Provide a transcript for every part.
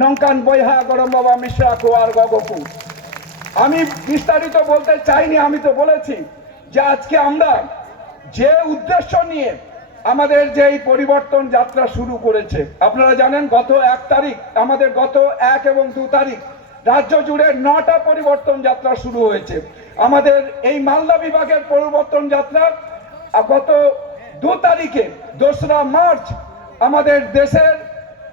নঙ্কান বৈহা গরম বাবা মিশ্রা কোয়ার গগপু। আমি বিস্তারিত বলতে চাইনি, আমি তো বলেছি যে আজকে আমরা যে উদ্দেশ্য নিয়ে আমাদের যে এই পরিবর্তন যাত্রা শুরু করেছে, আপনারা জানেন গত 1 তারিখ আমাদের গত 1 এবং 2 তারিখ রাজ্য জুড়ে 9টা পরিবর্তন যাত্রা শুরু হয়েছে। আমাদের এই মালদা বিভাগের পরিবর্তন যাত্রা গত 2 তারিখে 2রা মার্চ আমাদের দেশের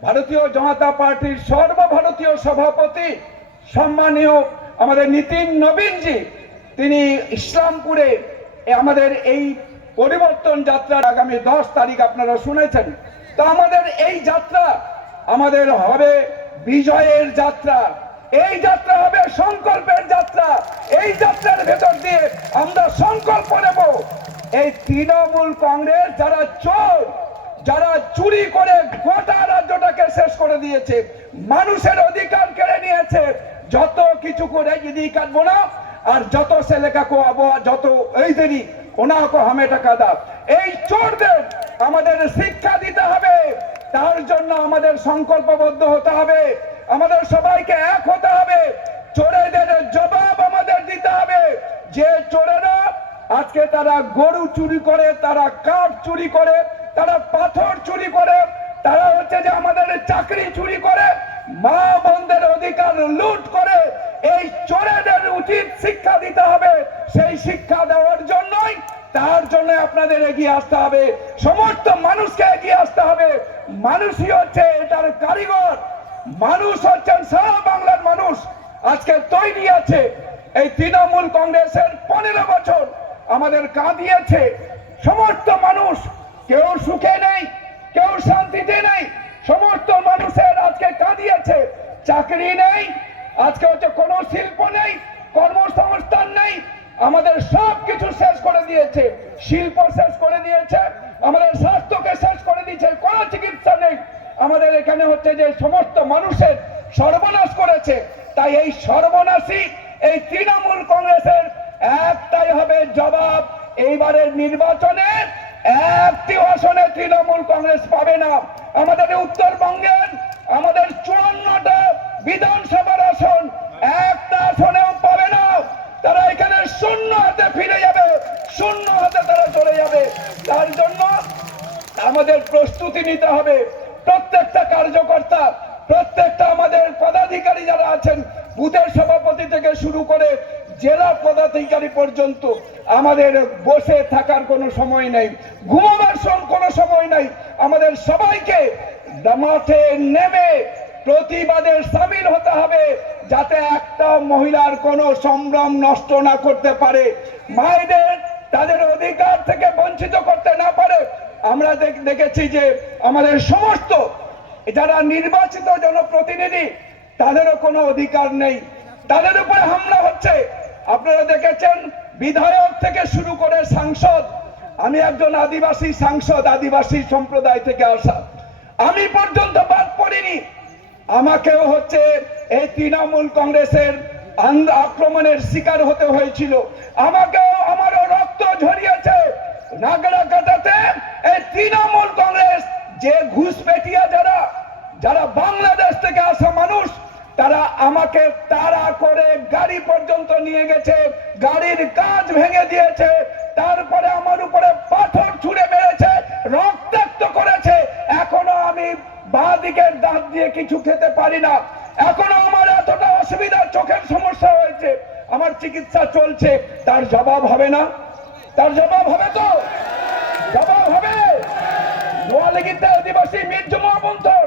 ভারতীয় জনতা পার্টির সর্বভারতীয় সভাপতি সম্মানীয় আমাদের নীতিন নবীনজি তিনি ইসলামপুরে আমাদের এই পরিবর্তন যাত্রার আগামী 10 তারিখ আপনারা শুনেছেন। তো আমাদের এই যাত্রা আমাদের হবে বিজয়ের যাত্রা, এই যাত্রা হবে সংকল্পের যাত্রা। এই যাত্রার ভেতর দিয়ে আমরা সংকল্প নেব এই তৃণমূল কংগ্রেস যারা চোর, যারা চুরি করে গোটা রাজ্যটাকে শেষ করে দিয়েছে, মানুষের অধিকার কেড়ে নিয়েছে, যত কিছু করে যদি কাটবো না আর যত সে লেখা কো আবহাওয়া যত এই দেরি ওনা কো হামে টাকা দাও, এই চোরদের আমাদের শিক্ষা দিতে হবে। তার জন্য আমাদের সংকল্পবদ্ধ হতে হবে, আমাদের সবাইকে এক হতে হবে, চোরেদের জবাব আমাদের দিতে হবে। যে চোরেরা আজকে তারা গরু চুরি করে, তারা কাঠ চুরি করে, তারা পাথর চুরি করে, তারা হচ্ছে যে আমাদের চাকরি চুরি করে, মা বোনদের অধিকার লুট করে, এই চোরেদের উচিত শিক্ষা দিতে হবে। সেই শিক্ষা দেওয়ার জন্যই তার জন্য আপনাদের এগিয়ে আসতে হবে, সমস্ত মানুষকে এগিয়ে আসতে হবে। মানুষই হচ্ছে এটার কারিগর, মানুষ হচ্ছেন সারা বাংলার মানুষ। আজকে তৈরি আছে এই তৃণমূল কংগ্রেসের 15 বছর আমাদের কাঁদিয়েছে সমস্ত মানুষ, কেউ সুখে নেই, কেউ শান্তিতে নেই, সমস্ত মানুষের আজকে কাঁদিয়েছে। চাকরি নেই, আজকে হচ্ছে কোনো শিল্প নেই, কর্মসংস্থান নেই, আমাদের সব কিছু শেষ করে দিয়েছে, শিল্প শেষ করে দিয়েছে, আমাদের স্বাস্থ্যকে শেষ করে দিয়েছে, কোনো চিকিৎসা নেই, আমাদের এখানে হচ্ছে যে সমস্ত মানুষের সর্বনাশ করেছে। তাই এই সর্বনাশী এই তৃণমূল কংগ্রেসের একটাই হবে জবাব, এইবারের নির্বাচনে একটি আসনে তৃণমূল কংগ্রেস পাবে না। আমাদের উত্তরবঙ্গের আমাদের 54টা বিধানসভার আসন একটা আসনেও পাবে না। তারা এখানে শূন্য হাতে ফিরে যাবে, শূন্য হাতে তারা চলে যাবে। তার জন্য আমাদের প্রস্তুতি নিতে হবে। প্রত্যেকটা কার্যকর্তা, প্রত্যেকটা আমাদের পদাধিকারী যারা আছেন, বুথের সভাপতি থেকে শুরু করে জেলা পদাধিকারী পর্যন্ত, আমাদের বসে থাকার কোনো সময় নেই, ঘুমাবার কোনো সময় নেই। আমাদের সবাইকে মাঠে নেমে প্রতিবাদে সামিল হতে হবে, যাতে একটা মহিলার কোনো সম্ভ্রম নষ্ট না করতে পারে, মায়েদের তাদের অধিকার থেকে বঞ্চিত করতে না পারে। আমরা দেখেছি যে আমাদের সমস্ত যারা নির্বাচিত জনপ্রতিনিধি তাদেরও কোনো অধিকার নেই, তাদের উপরে হামলা হচ্ছে। আপনারা দেখেছেন বিধায়ক থেকে শুরু করে সাংসদ, আমি একজন আদিবাসী সাংসদ, আদিবাসী সম্প্রদায় থেকে আসা, আমি পর্যন্ত বাদ পড়িনি। আমাকেও হচ্ছে এই তৃণমূল কংগ্রেসের আক্রমণের শিকার হতে হয়েছিল, আমাকেও আমারও রক্ত ঝরিয়েছে। নাগরাকাটাতে এই তৃণমূল কংগ্রেস যে ঘুষপেটিয়া যারা যারা বাংলাদেশ থেকে আসা মানুষ, তারা আমাকে তাড়া করে গাড়ি পর্যন্ত নিয়ে গেছে, গাড়ির কাঁচ ভেঙে দিয়েছে, তারপরে আমার উপরে পাথর ছুঁড়ে মেরেছে, রক্তাক্ত করেছে। এখনো আমি বাঁ দিকের দাঁত দিয়ে কিছু খেতে পারি না, এখনো আমার এতটা অসুবিধা, চোখের সমস্যা হয়েছে, আমার চিকিৎসা চলছে। তার জবাব হবে না? তার জবাব হবে তো? জবাব হবে। নোয়ালিগিতে আদিবাসী মির্জমা বন্ধর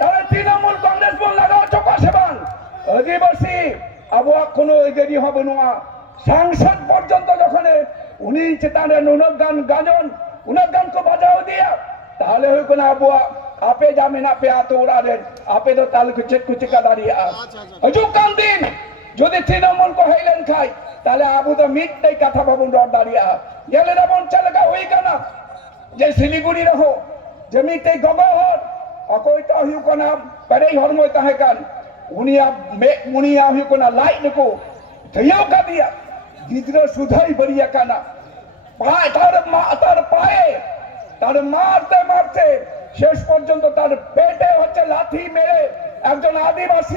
তারা তৃণমূল কংগ্রেস বল লাগাও চোখা সেবান আদিবাসী আবহাওয়া কোনো দেরি হবে না। সাংসদ পর্যন্ত যখন উনি চেতানে উনগান গাজন উনগান কো বাজাও দিয়া, তাহলে হই কোন আবহাওয়া আপে যাবেন, আপে আতো উড়ালেন, আপে তো তাহলে কুচিকা দাঁড়িয়ে হজুক কান দিন যদি তৃণমূল কো হাইলেন খাই, তাহলে আবু তো মিটটাই কথা ভাবুন দাঁড়িয়ে গেলে যেমন চালকা ওই কানা যে শিলিগুড়ি রহো যে মিটটাই গগহর অকৈতা হুই কোনা পরেই হরময় তাহেকান উনিয়া হুই কোনা লাইট কো থইও কা দিয়া গিদ্র সুধাই বড়িয়া কানা পায় তার পায়ে তার মারতে মারতে শেষ পর্যন্ত তার পেটে হচ্ছে লাথি মেরে একজন আদিবাসী